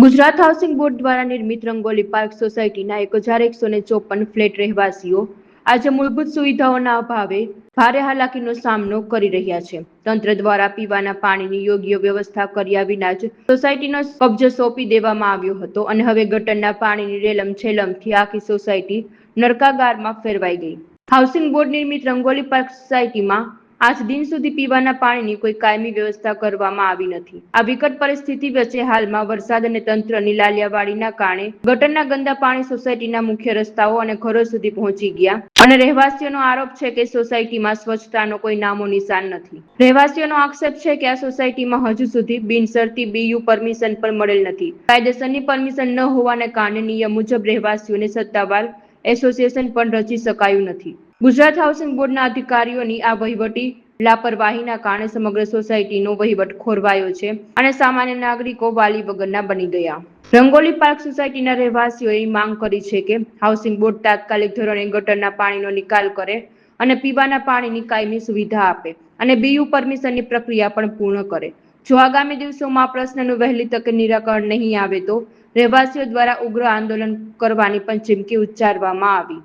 Gujarat housing board દ્વારા નિર્મિત rangoli park સોસાયટીના 1154 ફ્લેટ રહેવાસીઓ આજે મૂળભૂત સુવિધાઓના અભાવે ભારે હાલાકીનો સામનો કરી રહ્યા છે। તંત્ર દ્વારા પીવાના પાણીની યોગ્ય વ્યવસ્થા કર્યા વિના જ સોસાયટીનો કબજો સોંપી દેવામાં આવ્યો હતો અને હવે ગટરના પાણીની રેલમછેલમથી આખી સોસાયટી નરકાગારમાં ફેરવાઈ ગઈ। હાઉસિંગ બોર્ડ નિર્મિત રંગોલી પાર્ક સોસાયટીમાં આજ દિન સુધી પીવાના પાણીની કોઈ કાયમી વ્યવસ્થા કરવામાં આવી નથી। આ વિકટ પરિસ્થિતિ વચ્ચે હાલમાં વરસાદ અને તંત્રની લાલિયાવાડીના કારણે ગટરના ગંદા પાણી સોસાયટીના મુખ્ય રસ્તાઓ અને ઘરો સુધી પહોંચી ગયા અને રહેવાસીઓનો આરોપ છે કે સોસાયટીમાં સ્વચ્છતાનો કોઈ નામો નિશાન નથી। રહેવાસીઓનો આક્ષેપ છે કે આ સોસાયટીમાં હજુ સુધી બિનશરતી બીયુ પરમિશન પણ મળેલ નથી। કાયદેસરની પરમિશન ન હોવાને કારણે નિયમ મુજબ રહેવાસીઓને સત્તાવાર એસોસિએશન પણ રચી શકાયું નથી। ગુજરાત હાઉસિંગ બોર્ડના અધિકારીઓની આ વહીવટી લાપરવાહીના કારણે સમગ્ર સોસાયટીનો વહીવટ ખોરવાયો છે અને સામાન્ય નાગરિકો વાલી વગરના બની ગયા। રંગોલી પાર્ક સોસાયટીના રહેવાસીઓએ માંગ કરી છે કે હાઉસિંગ બોર્ડ તાત્કાલિક ધોરણે ગટરના પાણીનો નિકાલ કરે અને પીવાના પાણીની કાયમી સુવિધા આપે અને બીયુ પરમિશનની પ્રક્રિયા પણ પૂર્ણ કરે। જો આગામી દિવસોમાં આ પ્રશ્નનું વહેલી તકે નિરાકરણ નહીં આવે તો રહેવાસીઓ દ્વારા ઉગ્ર આંદોલન કરવાની પણ ચીમકી ઉચ્ચારવામાં આવી।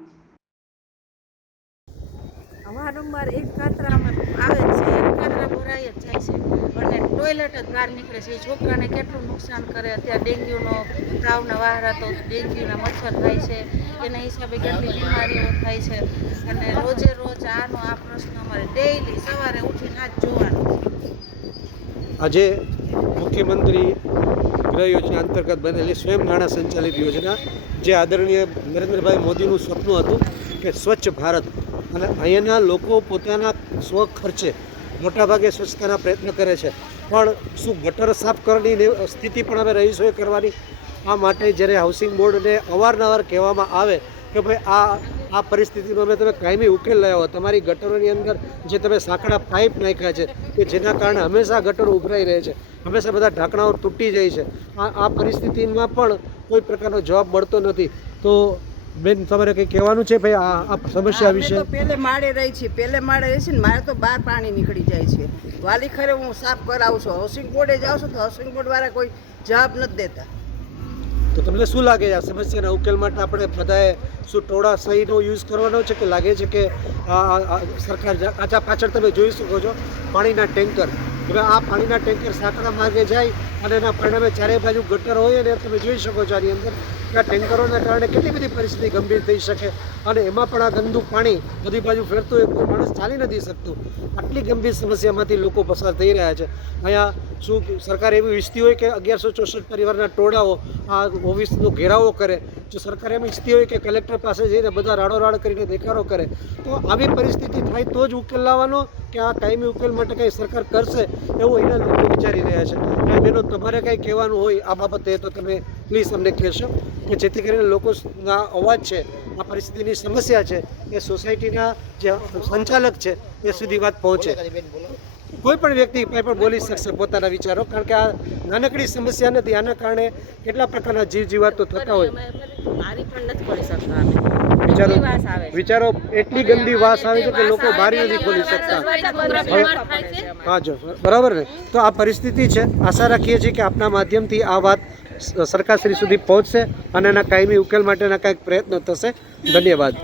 વારંવાર એક કાતરામાં આવે છે, એક કાતરા ભરાઈ જ જાય છે અને ટોયલેટ જ બહાર નીકળે છે। એ છોકરાને કેટલું નુકસાન કરે। અત્યારે ડેન્ગ્યુનો તાવના વાહરાતો ડેન્ગ્યુના મચ્છર થાય છે, એના હિસાબે કેટલી બીમારીઓ થાય છે અને રોજે રોજ આ પ્રશ્ન અમારે ડેઈલી સવારે ઉઠીને આ જ જોવાનો। આજે મુખ્યમંત્રી ગૃહ યોજના અંતર્ગત બનેલી સ્વયં નાણાં સંચાલિત યોજના જે આદરણીય નરેન્દ્રભાઈ મોદીનું સપનું હતું કે સ્વચ્છ ભારત, અને અહીંયાના લોકો પોતાના સ્વખર્ચે મોટાભાગે સ્વચ્છતાના પ્રયત્ન કરે છે, પણ શું ગટર સાફ કરવાની સ્થિતિ પણ હવે રહીશોએ કરવાની? આ માટે જ્યારે હાઉસિંગ બોર્ડને અવારનવાર કહેવામાં આવે કે ભાઈ આ પરિસ્થિતિનો અમે તમે કાયમી ઉકેલ લઈ આવો, તમારી ગટરોની અંદર જે તમે સાંકડા પાઇપ નાખ્યા છે કે જેના કારણે હંમેશા ગટરો ઉભરાઈ રહે છે, હંમેશા બધા ઢાંકણાઓ તૂટી જાય છે, આ પરિસ્થિતિમાં પણ કોઈ પ્રકારનો જવાબ મળતો નથી। તો બેન, તમારે કંઈ કહેવાનું છે ભાઈ આ સમસ્યા વિશે? પહેલે માળે રહી છે, ને મારે તો બહાર પાણી નીકળી જાય છે। વાલી ખરે હું સાફ કરાવું છું, હાઉસિંગ બોર્ડે જાઉં છું તો હાઉસિંગ બોર્ડ વાળા કોઈ જવાબ નથી દેતા। તો તમને શું લાગે છે આ સમસ્યાના ઉકેલ માટે આપણે બધાએ શું ટોળા સહીનો યુઝ કરવાનો છે કે લાગે છે કે સરકાર આછા પાછળ તમે જોઈ શકો છો પાણીના ટેન્કર, હવે આ પાણીના ટેન્કર સાંકડા માર્ગે જાય અને એના પરિણામે ચારે બાજુ ગટર હોય અને તમે જોઈ શકો છો આની અંદર કે આ ટેન્કરોના કારણે કેટલી બધી પરિસ્થિતિ ગંભીર થઈ શકે અને એમાં પણ આ ગંદુ પાણી બધી બાજુ ફેરતું હોય, કોઈ માણસ ચાલી નથી શકતું। આટલી ગંભીર સમસ્યામાંથી લોકો પસાર થઈ રહ્યા છે। અહીંયા શું સરકાર એવી ઈચ્છતી હોય કે 1164 પરિવારના ટોળાઓ આ ઓફિસનો ઘેરાવો કરે? જો સરકાર એમ ઈચ્છતી હોય કે કલેક્ટર પાસે જઈને બધા રાડોરાડ કરીને દેખાડો કરે, તો આવી પરિસ્થિતિ થાય તો જ ઉકેલ લાવવાનો કે આ કાયમી ઉકેલ માટે કંઈ સરકાર કરશે એવું એના લોકો વિચારી રહ્યા છે। બેનો, તમારે કંઈ કહેવાનું હોય આ બાબતે તો તમે પ્લીઝ અમને કહેશો કે જેથી કરીને લોકોના અવાજ છે, આ પરિસ્થિતિની સમસ્યા છે એ સોસાયટીના જે સંચાલક છે એ સુધી વાત પહોંચે। કોઈ પણ વ્યક્તિ કંઈ પણ બોલી શકશે પોતાના વિચારો, કારણ કે આ નાનકડી સમસ્યા નથી, આના કારણે કેટલા પ્રકારના જીવાતો થતા હોય। વિચારો એટલી ગંદી વાસ આવે છે કે લોકો બારી નથી ખોલી શકતા। હા, જો બરાબર ને? તો આ પરિસ્થિતિ છે। આશા રાખીએ છીએ કે આપના માધ્યમથી આ વાત સરકારશ્રી સુધી પહોંચશે અને એના કાયમી ઉકેલ માટેના કંઈક પ્રયત્નો થશે। ધન્યવાદ।